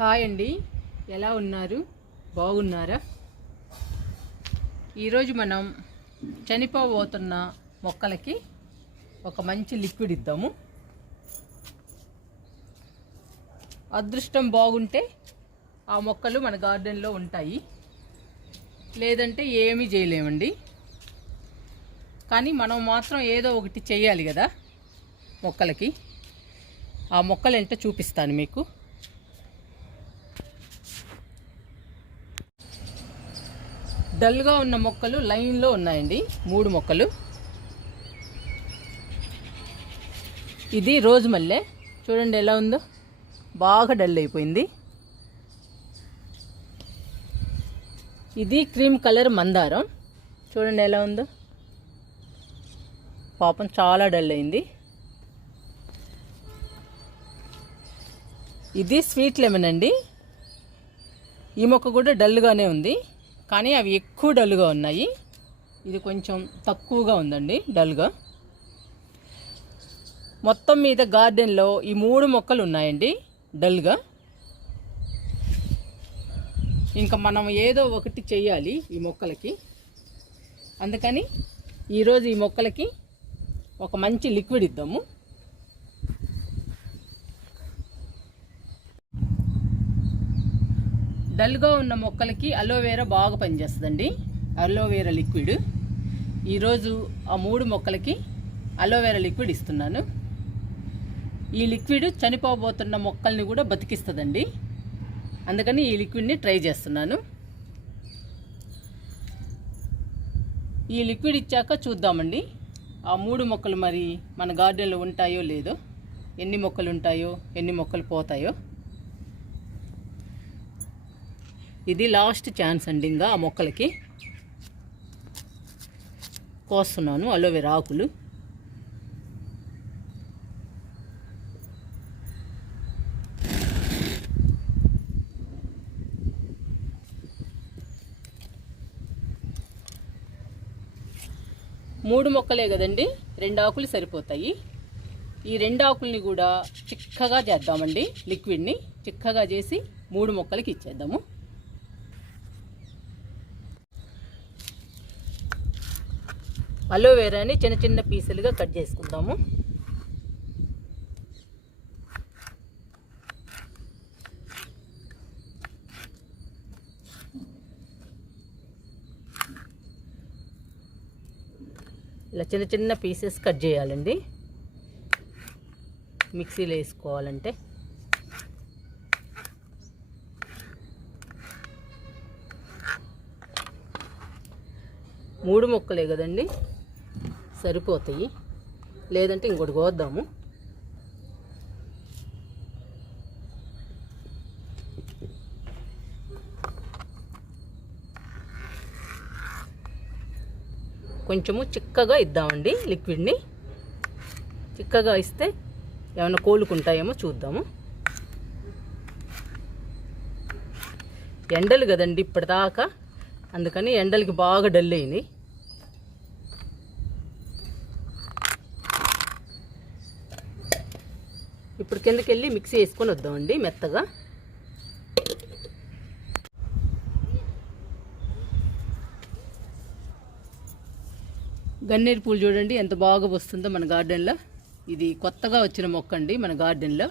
Hi అండి. ఎలా ఉన్నారు? బాగున్నారా? ఈరోజు మనం చనిపోబోతున్న మొక్కలకి ఒక మంచి లిక్విడ్ ఇద్దాము. అదృష్టం బాగుంటే ఆ మొక్కలు మన గార్డెన్లో ఉంటాయి. లేదంటే ఏమీ చేయలేమండి. కానీ మనం మాత్రం ఏదో ఒకటి చేయాలి కదా మొక్కలకి. ఆ మొక్కలు ఏంటో చూపిస్తాను మీకు. డల్గా ఉన్న మొక్కలు లైన్లో ఉన్నాయండి. మూడు మొక్కలు. ఇది రోజు మల్లె. చూడండి ఎలా ఉందో. బాగా డల్ అయిపోయింది. ఇది క్రీమ్ కలర్ మందారం. చూడండి ఎలా ఉందో. పాపం చాలా డల్ అయింది. ఇది స్వీట్ లెమన్ అండి. ఈ మొక్క కూడా డల్గానే ఉంది. కానీ అవి ఎక్కువ డల్గా ఉన్నాయి. ఇది కొంచెం తక్కువగా ఉందండి డల్గా. మొత్తం మీద గార్డెన్లో ఈ మూడు మొక్కలు ఉన్నాయండి డల్గా. ఇంకా మనం ఏదో ఒకటి చేయాలి ఈ మొక్కలకి. అందుకని ఈరోజు ఈ మొక్కలకి ఒక మంచి లిక్విడ్ ఇద్దాము. డల్గా ఉన్న మొక్కలకి అలోవేరా బాగా పనిచేస్తుందండి. Aloe vera liquid. ఈరోజు ఆ మూడు మొక్కలకి అలోవేరా లిక్విడ్ ఇస్తున్నాను. ఈ లిక్విడ్ చనిపోబోతున్న మొక్కల్ని కూడా బతికిస్తుందండి. అందుకని ఈ లిక్విడ్ని ట్రై చేస్తున్నాను. ఈ లిక్విడ్ ఇచ్చాక చూద్దామండి. ఆ మూడు మొక్కలు మరి మన గార్డెన్లో ఉంటాయో లేదో ఎన్ని మొక్కలు ఉంటాయో ఎన్ని మొక్కలు పోతాయో. ఇది లాస్ట్ ఛాన్స్ అండి ఇంకా ఆ మొక్కలకి. కోస్తున్నాను అలోవెరా ఆకులు. మూడు మొక్కలే కదండి రెండు ఆకులు సరిపోతాయి. ఈ రెండు ఆకుల్ని కూడా చిక్కగా చేద్దామండి లిక్విడ్ని చిక్కగా చేసి మూడు మొక్కలకి ఇచ్చేద్దాము. అలోవేరాని చిన్న చిన్న పీసులుగా కట్ చేసుకుందాము. ఇలా చిన్న చిన్న పీసెస్ కట్ చేయాలండి. మిక్సీలో వేసుకోవాలంటే. మూడు మొక్కలే కదండి. సరిపోతాయి. లేదంటే ఇంకోటి కోద్దాము. కొంచెము చిక్కగా ఇద్దామండి లిక్విడ్ని. చిక్కగా ఇస్తే ఏమైనా కోలుకుంటాయేమో చూద్దాము. ఎండలు కదండి ఇప్పటిదాకా. అందుకని ఎండలకి బాగా డల్ అయినాయి. ఇప్పుడు కిందకి వెళ్ళి మిక్సీ వేసుకొని వద్దామండి మెత్తగా. గన్నేరు పూలు చూడండి ఎంత బాగా వస్తుందో మన గార్డెన్లో. ఇది కొత్తగా వచ్చిన మొక్క అండి మన గార్డెన్లో.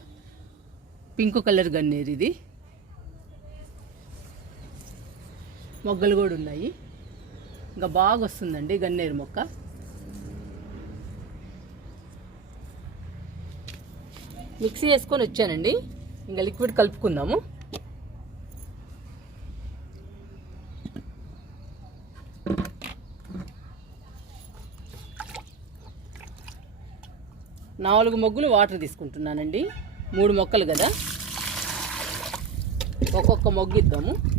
పింక్ కలర్ గన్నేరు ఇది. మొగ్గలు కూడా ఉన్నాయి. ఇంకా బాగా వస్తుందండి గన్నేరు మొక్క. మిక్సీ వేసుకొని వచ్చానండి. ఇంకా లిక్విడ్ కలుపుకుందాము. నాలుగు మొగ్గులు వాటర్ తీసుకుంటున్నానండి. మూడు మొక్కలు కదా. ఒక్కొక్క మొగ్గు ఇద్దాము.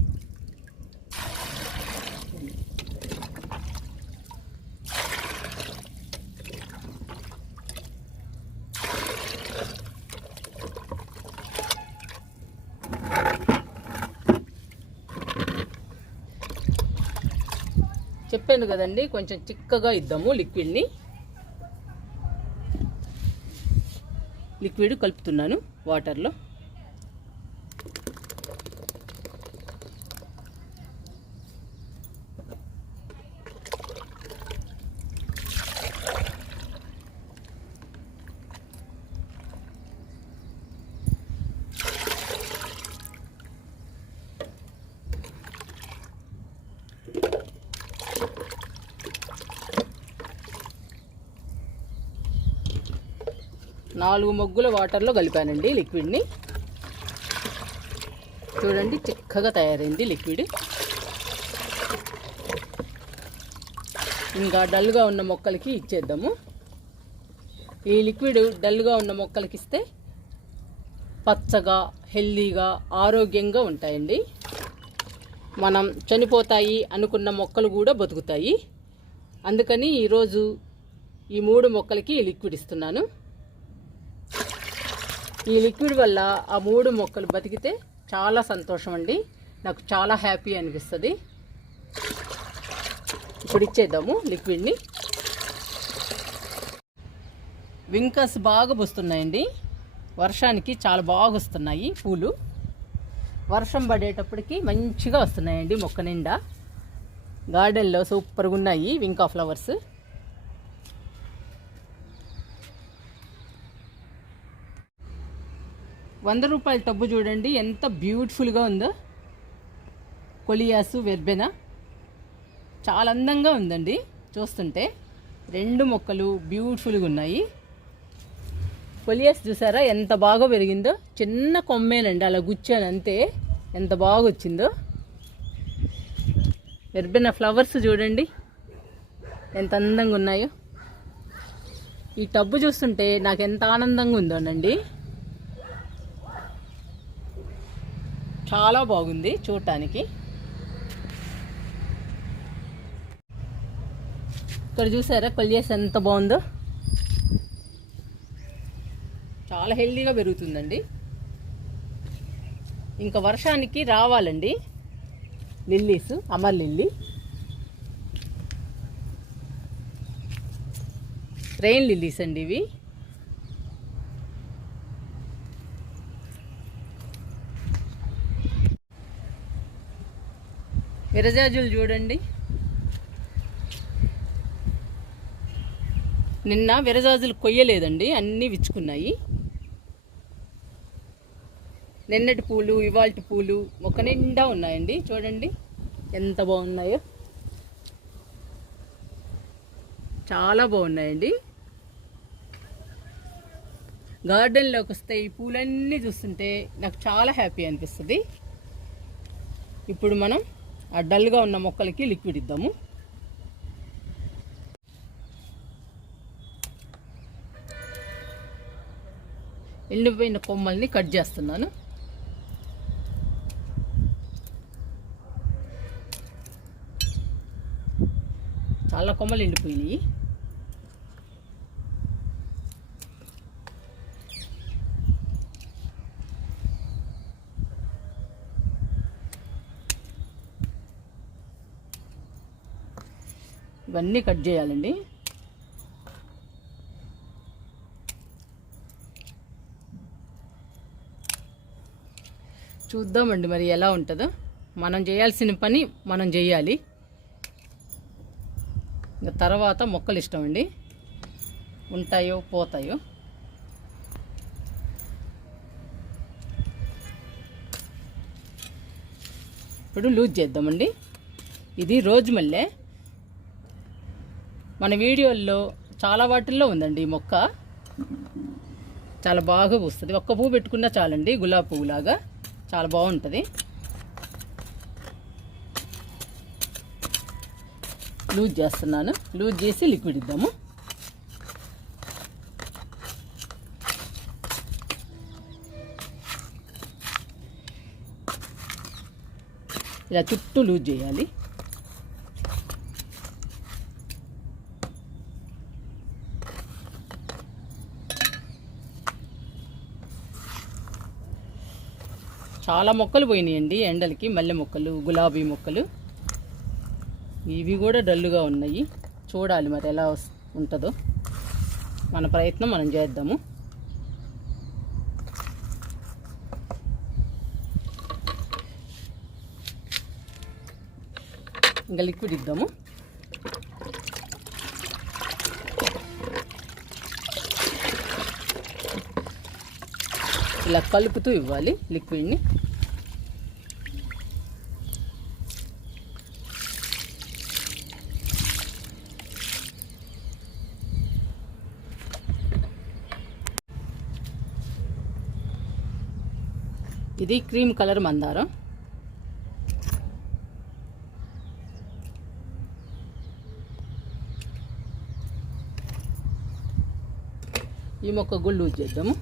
చెప్పాను కదండి. కొంచెం చిక్కగా ఇద్దాము లిక్విడ్ని. లిక్విడ్ కలుపుతున్నాను వాటర్లో. నాలుగు మొగ్గుల వాటర్లో కలిపానండి లిక్విడ్ని. చూడండి చిక్కగా తయారైంది లిక్విడ్. ఇంకా డల్గా ఉన్న మొక్కలకి ఇచ్చేద్దాము. ఈ లిక్విడ్ డల్గా ఉన్న మొక్కలకి ఇస్తే పచ్చగా హెల్దీగా ఆరోగ్యంగా ఉంటాయండి. మనం చనిపోతాయి అనుకున్న మొక్కలు కూడా బతుకుతాయి. అందుకని ఈరోజు ఈ మూడు మొక్కలకి లిక్విడ్ ఇస్తున్నాను. ఈ లిక్విడ్ వల్ల ఆ మూడు మొక్కలు బతికితే చాలా సంతోషం అండి నాకు చాలా హ్యాపీ అనిపిస్తుంది. ఇప్పుడు ఇచ్చేద్దాము లిక్విడ్ని. వింకస్ బాగా పూస్తున్నాయండి. వర్షానికి చాలా బాగా వస్తున్నాయి పూలు. వర్షం పడేటప్పటికి మంచిగా వస్తున్నాయండి మొక్క నిండా. గార్డెన్లో సూపర్గా ఉన్నాయి వింకా ఫ్లవర్స్. వంద రూపాయల టబ్బు చూడండి ఎంత బ్యూటిఫుల్గా ఉందో. Coleus verbena. చాలా అందంగా ఉందండి చూస్తుంటే. రెండు మొక్కలు బ్యూటిఫుల్గా ఉన్నాయి. కొలియాస్ చూసారా ఎంత బాగా పెరిగిందో. చిన్న కొమ్మేనండి అలా గుచ్చాను అంతే. ఎంత బాగా వచ్చిందో. వెర్బెనా ఫ్లవర్స్ చూడండి ఎంత అందంగా ఉన్నాయో. ఈ టబ్బు చూస్తుంటే నాకు ఎంత ఆనందంగా ఉందోనండి. చాలా బాగుంది చూడటానికి. ఇక్కడ చూసారా కొలియస్ ఎంత బాగుందో? చాలా హెల్దీగా పెరుగుతుందండి. ఇంకా వర్షానికి రావాలండి. Lilies Amar lily. Rain lilies అండి ఇవి. విరజాజులు చూడండి. నిన్న విరజాజులు కొయ్యలేదండి అన్నీ విచ్చుకున్నాయి. నిన్నటి పూలు ఇవాల్టి పూలు ఒక నిండా ఉన్నాయండి. చూడండి ఎంత బాగున్నాయో. చాలా బాగున్నాయండి. గార్డెన్లోకి వస్తే ఈ పూలన్నీ చూస్తుంటే నాకు చాలా హ్యాపీ అనిపిస్తుంది. ఇప్పుడు మనం డల్గా ఉన్న మొక్కలకి లిక్విడ్ ఇద్దాము. ఎండిపోయిన కొమ్మల్ని కట్ చేస్తున్నాను. చాలా కొమ్మలు ఎండిపోయినాయి. ఇవన్నీ కట్ చేయాలండి. చూద్దామండి మరి ఎలా ఉంటుందో. మనం చేయాల్సిన పని మనం చేయాలి. ఇంకా తర్వాత మొక్కలు ఇష్టం అండి ఉంటాయో పోతాయో. ఇప్పుడు లూజ్ చేద్దామండి. ఇది రోజు మల్లె. మన వీడియోల్లో చాలా వాటిల్లో ఉందండి ఈ మొక్క. చాలా బాగా పూస్తుంది. ఒక్క పువ్వు పెట్టుకున్నా చాలండి గులాబీ పువ్వులాగా. చాలా బాగుంటుంది. లూజ్ చేస్తున్నాను. లూజ్ చేసి లిక్విడ్ ఇద్దాము. ఇలా చుట్టూ లూజ్ చేయాలి. చాలా మొక్కలు పోయినాయండి ఎండలకి మల్లె మొక్కలు గులాబీ మొక్కలు. ఇవి కూడా డల్లుగా ఉన్నాయి. చూడాలి మరి ఎలా వస్- ఉంటుందో. మన ప్రయత్నం మనం చేద్దాము. ఇంకా లిక్విడ్ ఇద్దాము. ఇలా కలుపుతూ ఇవ్వాలి లిక్విడ్ని. ఇది క్రీమ్ కలర్ మందారం. ఈ మొక్క గుళ్ళు లూజ్ చేద్దాము.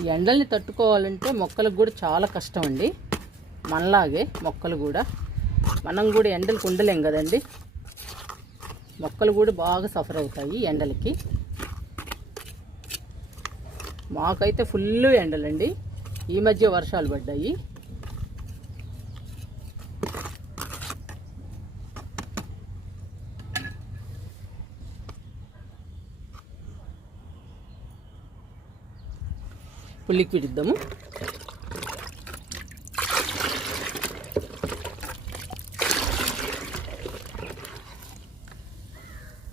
ఈ ఎండల్ని తట్టుకోవాలంటే మొక్కలకు కూడా చాలా కష్టం అండి. మనలాగే మొక్కలు కూడా. మనం కూడా ఎండలకు ఉండలేం కదండి. మొక్కలు కూడా బాగా సఫర్ అవుతాయి ఎండలకి. మాకైతే ఫుల్ ఎండలండి. ఈ మధ్య వర్షాలు పడ్డాయి. ఇప్పుడు లిక్విడ్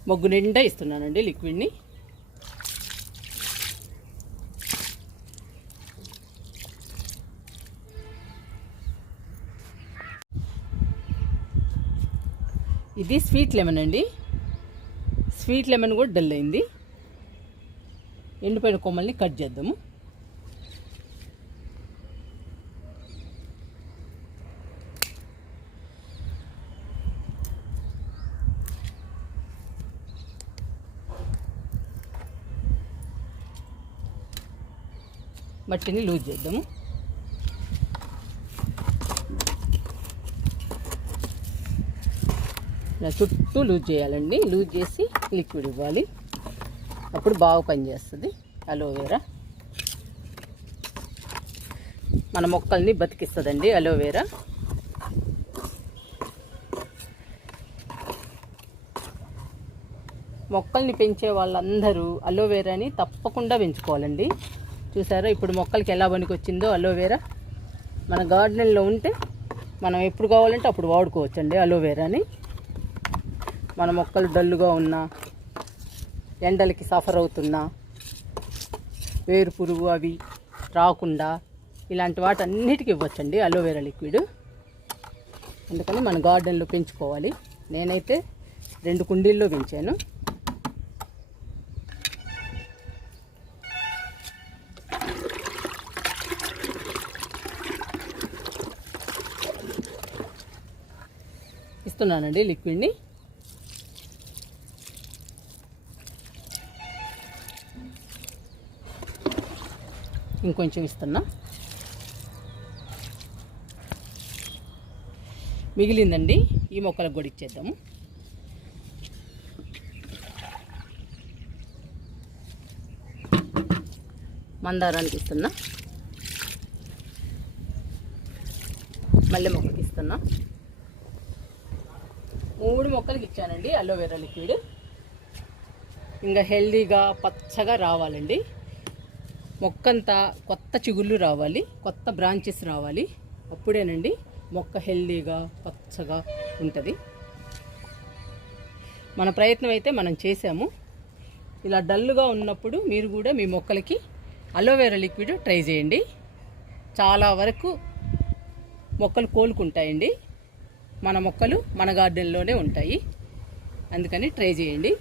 మొగ్గు నిండా ఇస్తున్నానండి లిక్విడ్ని ఇది స్వీట్ లెమన్ అండి. స్వీట్ లెమన్ కూడా డల్ అయింది. ఎండిపోయిన కొమ్మల్ని కట్ చేద్దాము. మట్టిని లూజ్ చేద్దాము. ఇలా చుట్టూ లూజ్ చేయాలండి. లూజ్ చేసి లిక్విడ్ ఇవ్వాలి. అప్పుడు బాగా పనిచేస్తుంది అలోవేరా. మన మొక్కల్ని బతికిస్తుందండి అలోవేరా. మొక్కల్ని పెంచే వాళ్ళందరూ అలోవేరాని తప్పకుండా పెంచుకోవాలండి. చూసారా? ఇప్పుడు మొక్కలకి ఎలా పనికొచ్చిందో అలోవేరా. మన గార్డెన్లో ఉంటే మనం ఎప్పుడు కావాలంటే అప్పుడు వాడుకోవచ్చండి అలోవేరాని. మన మొక్కలు డల్లుగా ఉన్నా ఎండలకి సఫర్ అవుతున్నా వేరు పురుగు అవి రాకుండా ఇలాంటి వాటన్నిటికి ఇవ్వచ్చండి అలోవేరా లిక్విడ్. అందుకని మన గార్డెన్లో పెంచుకోవాలి. నేనైతే రెండు కుండీల్లో పెంచాను. ఇస్తున్నానండి లిక్విడ్ని. ఇంకొంచెం ఇస్తున్నా. మిగిలిందండి ఈ మొక్కలకు కూడా ఇచ్చేద్దాము. మందారానికి ఇస్తున్నా. మల్లె మొక్కకి ఇస్తున్నా. మూడు మొక్కలకి ఇచ్చానండి అలోవెరా లిక్విడ్ ఇంకా హెల్దీగా పచ్చగా రావాలండి. మొక్కంతా కొత్త చిగుళ్ళు రావాలి కొత్త బ్రాంచెస్ రావాలి. అప్పుడేనండి మొక్క హెల్దీగా పచ్చగా ఉంటుంది. మన ప్రయత్నం అయితే మనం చేసాము ఇలా డల్గా ఉన్నప్పుడు మీరు కూడా మీ మొక్కలకి అలోవెరా లిక్విడ్ ట్రై చేయండి. చాలా వరకు మొక్కలు కోలుకుంటాయండి. మన మొక్కలు మన గార్డెన్లోనే ఉంటాయి. అందుకని ట్రై చేయండి.